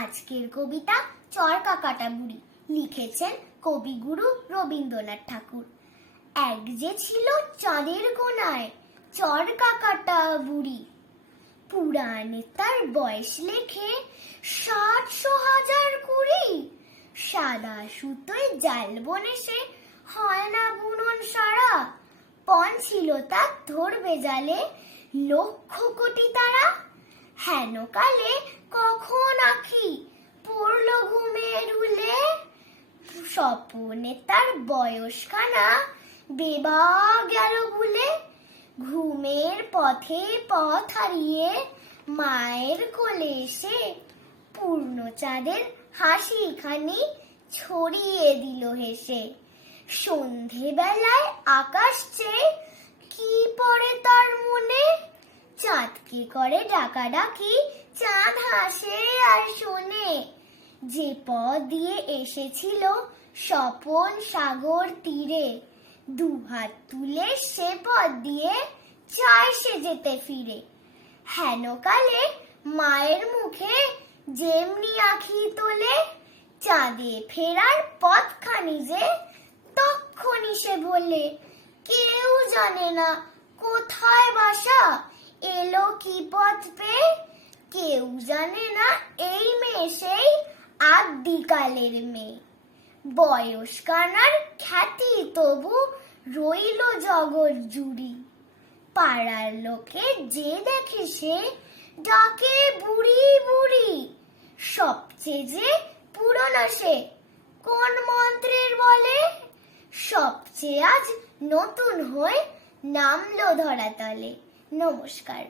আজকের কবিতা চরকা কাটা বুড়ি লিখেছেন কবিগুরু রবীন্দ্রনাথ ঠাকুর। এক যে ছিল চাঁদের কোনায় চরকা কাটা বুড়ি। পুরাণে তার বয়স লেখে সাতশো হাজার কুড়ি। সাদা সুতোয় জাল বনে সে হয় না বুনন সারা। পণ ছিল তার ধরবে জালে লক্ষ কোটি তারা। হেন স্বপনে তার বয়স খানা। বেবা গেল ভুলে ঘুমের পথে পথ হারিয়ে মায়ের কোলে এসে পূর্ণ চাঁদের হাসি খানি ছড়িয়ে দিল হেসে। সন্ধেবেলায় আকাশ চেয়ে কি পড়ে তার মনে? চাঁদকে করে ডাকাডাকি, চাঁদ হাসে আর শোনে। যে পথ দিয়ে এসেছিল স্বপন সাগর তীরে, দুহাত তুলে সে পথ দিয়ে চায় সে যেতে ফিরে। হেন কালে মায়ের মুখে যেমনি আখি তোলে, চাঁদে ফেরার পথখানি যে তক্ষণি সে বলে, কেউ জানে না কোথায় বাসা, এলো কি পথ পেয়ে কেউ জানে না এই মেয়ে সেই আদিকালের মেয়ে। বয়স কানার খ্যাতি তবু রইল জগৎ জুড়ি। পাড়ার লোকে যে দেখে সে ডাকে বুড়ি বুড়ি। সবচেয়ে যে পুরনো সে, কোন মন্ত্রের বলে? সবচেয়ে আজ নতুন হয়ে নামলো ধরাতলে। নমস্কার।